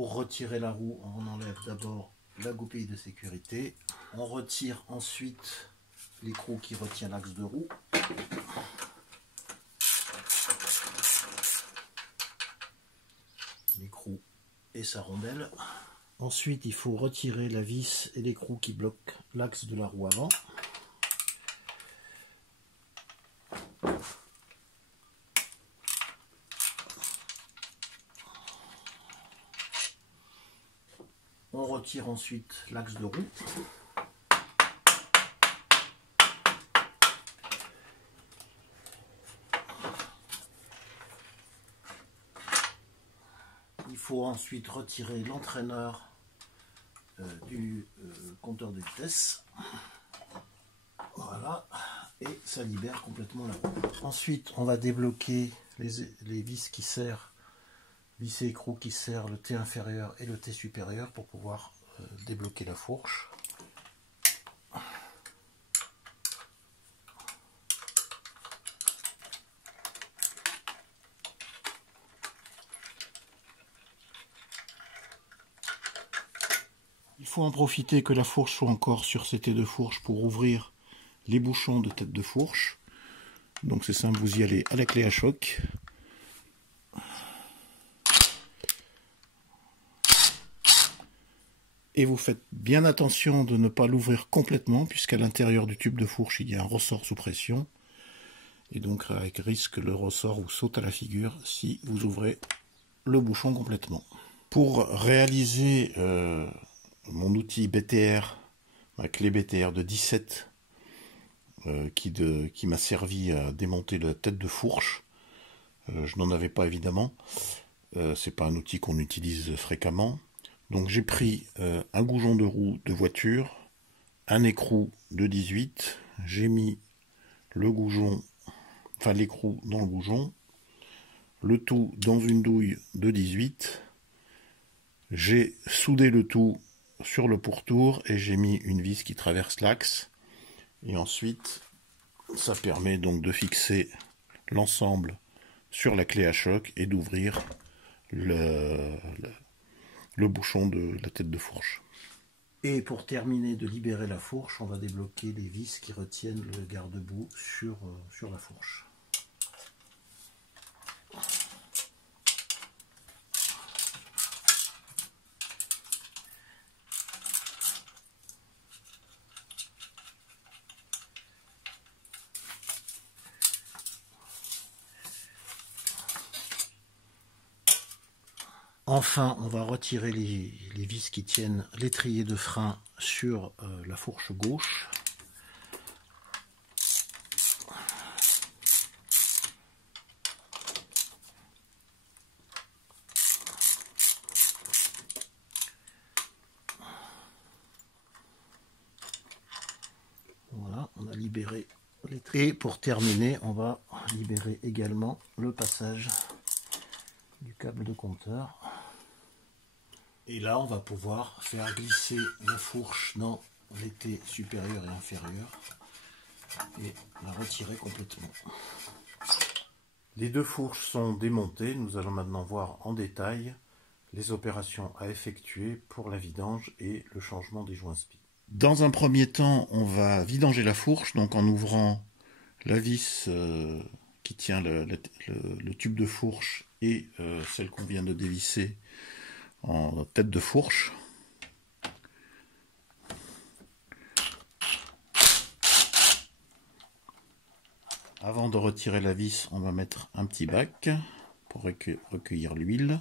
Pour retirer la roue, on enlève d'abord la goupille de sécurité. On retire ensuite l'écrou qui retient l'axe de roue. L'écrou et sa rondelle. Ensuite, il faut retirer la vis et l'écrou qui bloquent l'axe de la roue avant. On retire ensuite l'axe de roue. Il faut ensuite retirer l'entraîneur du compteur de vitesse. Voilà, et ça libère complètement la roue. Ensuite, on va débloquer les vis qui serrent, vis et écrou qui serrent le T inférieur et le T supérieur pour pouvoir débloquer la fourche. Il faut en profiter que la fourche soit encore sur ces T de fourche pour ouvrir les bouchons de tête de fourche. Donc c'est simple, vous y allez à la clé à choc. Et vous faites bien attention de ne pas l'ouvrir complètement, puisqu'à l'intérieur du tube de fourche, il y a un ressort sous pression. Et donc avec risque le ressort vous saute à la figure si vous ouvrez le bouchon complètement. Pour réaliser mon outil BTR, ma clé BTR de 17, qui m'a servi à démonter la tête de fourche, je n'en avais pas évidemment, c'est pas un outil qu'on utilise fréquemment. Donc j'ai pris un goujon de roue de voiture, un écrou de 18, j'ai mis le goujon, enfin l'écrou dans le goujon, le tout dans une douille de 18, j'ai soudé le tout sur le pourtour et j'ai mis une vis qui traverse l'axe, et ensuite ça permet donc de fixer l'ensemble sur la clé à choc et d'ouvrir le bouchon de la tête de fourche. Et pour terminer de libérer la fourche, on va débloquer les vis qui retiennent le garde-boue sur la fourche. Enfin, on va retirer les vis qui tiennent l'étrier de frein sur la fourche gauche. Voilà, on a libéré l'étrier. Et pour terminer, on va libérer également le passage du câble de compteur. Et là, on va pouvoir faire glisser la fourche dans les T supérieur et inférieur et la retirer complètement. Les deux fourches sont démontées. Nous allons maintenant voir en détail les opérations à effectuer pour la vidange et le changement des joints spi. Dans un premier temps, on va vidanger la fourche, donc en ouvrant la vis qui tient le tube de fourche et celle qu'on vient de dévisser en tête de fourche. Avant de retirer la vis, on va mettre un petit bac pour recueillir l'huile.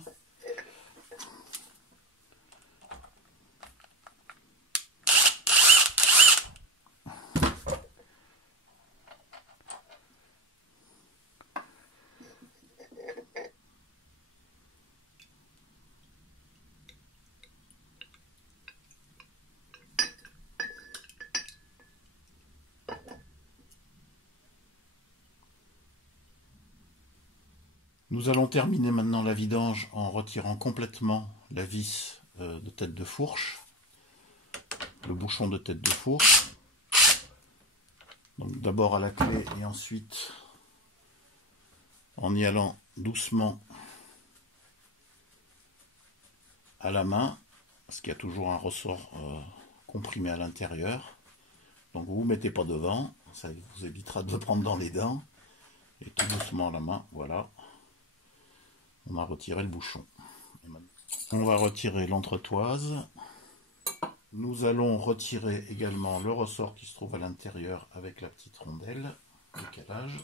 Nous allons terminer maintenant la vidange en retirant complètement la vis de tête de fourche, le bouchon de tête de fourche. Donc d'abord à la clé et ensuite en y allant doucement à la main, parce qu'il y a toujours un ressort comprimé à l'intérieur. Donc vous ne vous mettez pas devant, ça vous évitera de le prendre dans les dents. Et tout doucement à la main, voilà. On a retiré le bouchon. On va retirer l'entretoise. Nous allons retirer également le ressort qui se trouve à l'intérieur avec la petite rondelle, décalage.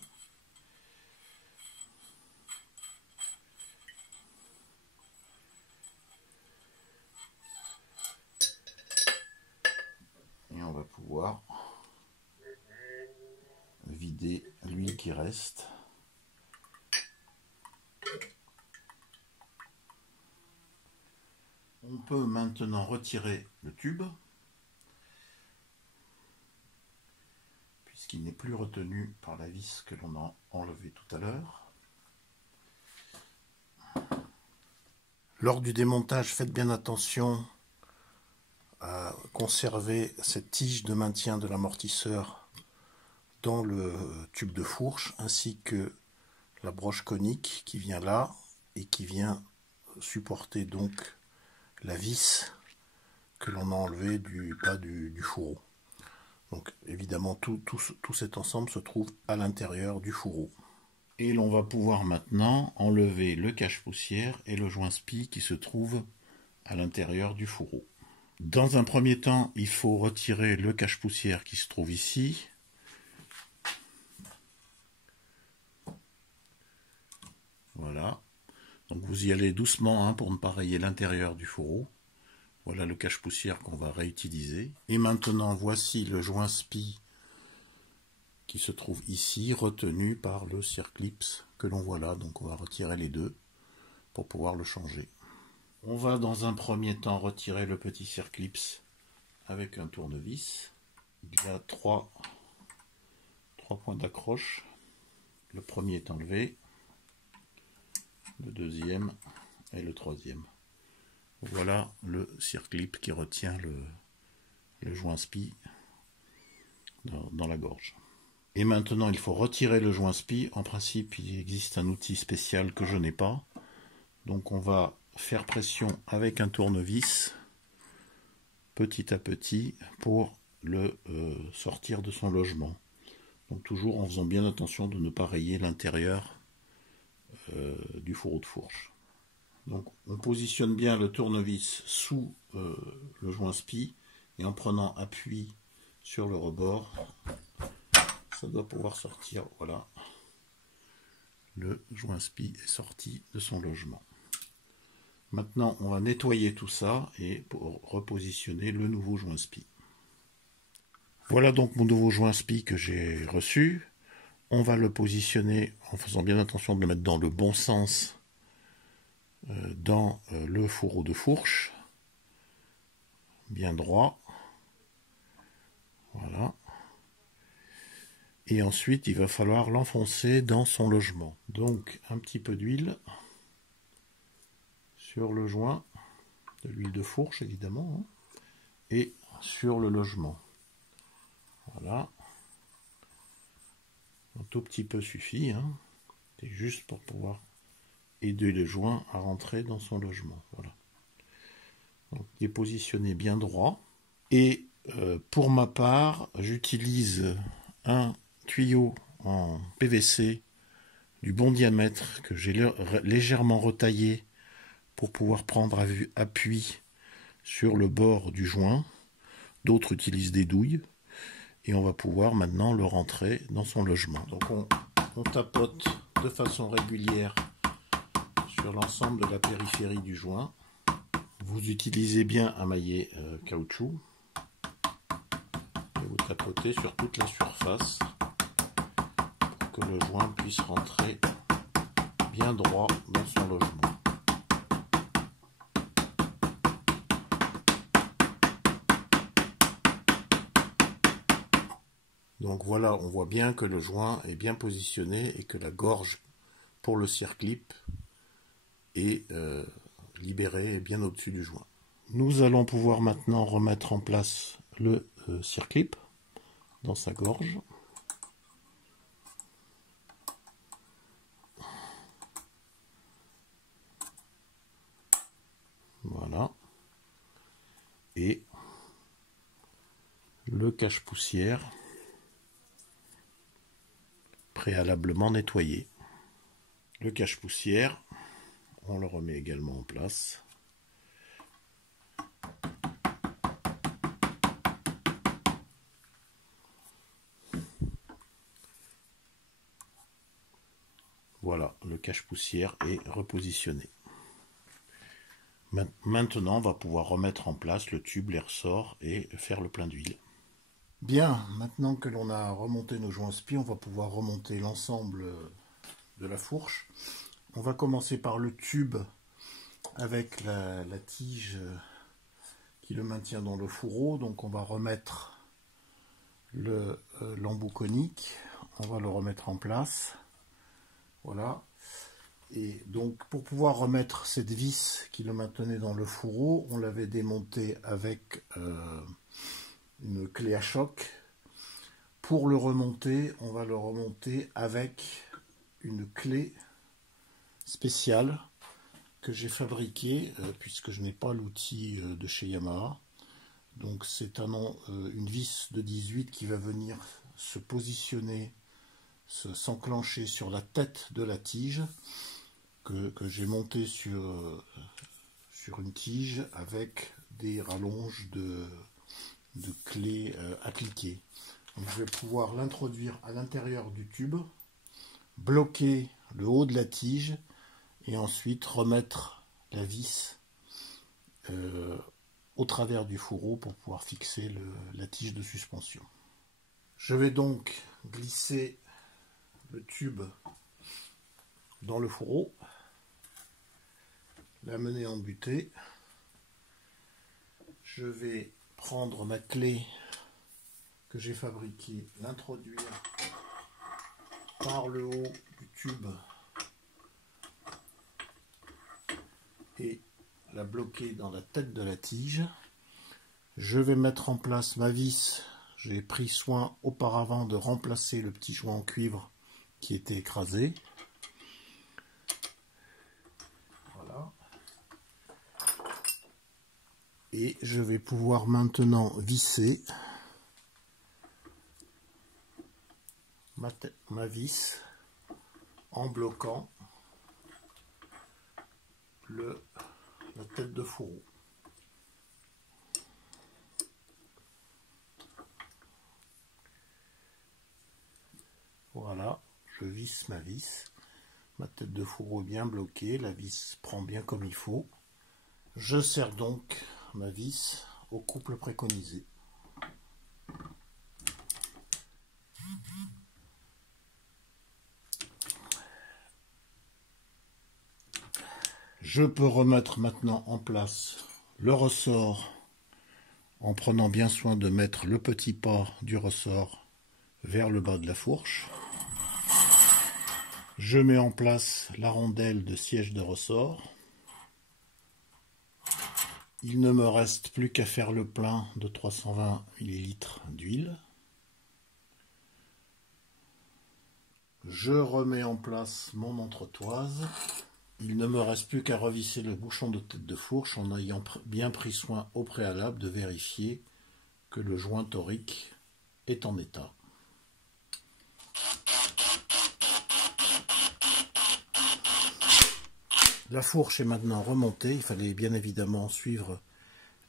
Et on va pouvoir vider l'huile qui reste. On peut maintenant retirer le tube, puisqu'il n'est plus retenu par la vis que l'on a enlevée tout à l'heure. Lors du démontage, faites bien attention à conserver cette tige de maintien de l'amortisseur dans le tube de fourche, ainsi que la broche conique qui vient là et qui vient supporter donc la vis que l'on a enlevée du bas du fourreau. Donc évidemment tout cet ensemble se trouve à l'intérieur du fourreau. Et l'on va pouvoir maintenant enlever le cache-poussière et le joint spi qui se trouve à l'intérieur du fourreau. Dans un premier temps, il faut retirer le cache-poussière qui se trouve ici. Voilà. Donc vous y allez doucement pour ne pas rayer l'intérieur du fourreau. Voilà le cache-poussière qu'on va réutiliser. Et maintenant, voici le joint spi qui se trouve ici, retenu par le circlips que l'on voit là. Donc on va retirer les deux pour pouvoir le changer. On va dans un premier temps retirer le petit circlips avec un tournevis. Il y a trois points d'accroche. Le premier est enlevé, le deuxième et le troisième. Voilà le circlip qui retient le joint spi dans la gorge. Et maintenant, il faut retirer le joint spi. En principe, il existe un outil spécial que je n'ai pas. Donc on va faire pression avec un tournevis, petit à petit, pour le sortir de son logement. Donc toujours en faisant bien attention de ne pas rayer l'intérieur du fourreau de fourche. Donc on positionne bien le tournevis sous le joint spi et en prenant appui sur le rebord, ça doit pouvoir sortir. Voilà, le joint spi est sorti de son logement. Maintenant on va nettoyer tout ça et pour repositionner le nouveau joint spi. Voilà donc mon nouveau joint spi que j'ai reçu. On va le positionner en faisant bien attention de le mettre dans le bon sens dans le fourreau de fourche, bien droit. Voilà. Et ensuite, il va falloir l'enfoncer dans son logement. Donc, un petit peu d'huile sur le joint, de l'huile de fourche évidemment, et sur le logement. Voilà. Un tout petit peu suffit, c'est juste pour pouvoir aider le joint à rentrer dans son logement. Voilà. Donc, il est positionné bien droit. Et pour ma part, j'utilise un tuyau en PVC du bon diamètre que j'ai légèrement retaillé pour pouvoir prendre appui sur le bord du joint. D'autres utilisent des douilles. Et on va pouvoir maintenant le rentrer dans son logement. Donc on tapote de façon régulière sur l'ensemble de la périphérie du joint. Vous utilisez bien un maillet caoutchouc. Et vous tapotez sur toute la surface pour que le joint puisse rentrer bien droit dans son logement. Donc voilà, on voit bien que le joint est bien positionné et que la gorge pour le circlip est libérée et bien au-dessus du joint. Nous allons pouvoir maintenant remettre en place le circlip dans sa gorge. Voilà. le cache-poussière préalablement nettoyé. Le cache-poussière, on le remet également en place. Voilà, le cache-poussière est repositionné. Maintenant, on va pouvoir remettre en place le tube, les ressorts et faire le plein d'huile. Bien, maintenant que l'on a remonté nos joints spi, on va pouvoir remonter l'ensemble de la fourche. On va commencer par le tube avec la tige qui le maintient dans le fourreau. Donc on va remettre l'embout conique, on va le remettre en place. Voilà. Et donc pour pouvoir remettre cette vis qui le maintenait dans le fourreau, on l'avait démonté avec une clé à choc. Pour le remonter, on va le remonter avec une clé spéciale que j'ai fabriquée puisque je n'ai pas l'outil de chez Yamaha. Donc c'est une vis de 18 qui va venir se positionner, s'enclencher sur la tête de la tige que j'ai monté sur une tige avec des rallonges de clés à cliquer. Donc je vais pouvoir l'introduire à l'intérieur du tube, bloquer le haut de la tige et ensuite remettre la vis au travers du fourreau pour pouvoir fixer la tige de suspension. Je vais donc glisser le tube dans le fourreau, l'amener en butée. Je vais prendre ma clé que j'ai fabriquée, l'introduire par le haut du tube et la bloquer dans la tête de la tige. Je vais mettre en place ma vis. J'ai pris soin auparavant de remplacer le petit joint en cuivre qui était écrasé. Voilà. Et je vais pouvoir maintenant visser ma vis en bloquant la tête de fourreau. Voilà, je visse ma vis. Ma tête de fourreau est bien bloquée, la vis prend bien comme il faut. Je serre donc ma vis au couple préconisé. Je peux remettre maintenant en place le ressort en prenant bien soin de mettre le petit pas du ressort vers le bas de la fourche. Je mets en place la rondelle de siège de ressort. Il ne me reste plus qu'à faire le plein de 320 ml d'huile. Je remets en place mon entretoise. Il ne me reste plus qu'à revisser le bouchon de tête de fourche en ayant bien pris soin au préalable de vérifier que le joint torique est en état. La fourche est maintenant remontée. Il fallait bien évidemment suivre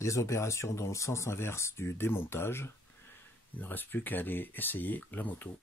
les opérations dans le sens inverse du démontage. Il ne reste plus qu'à aller essayer la moto.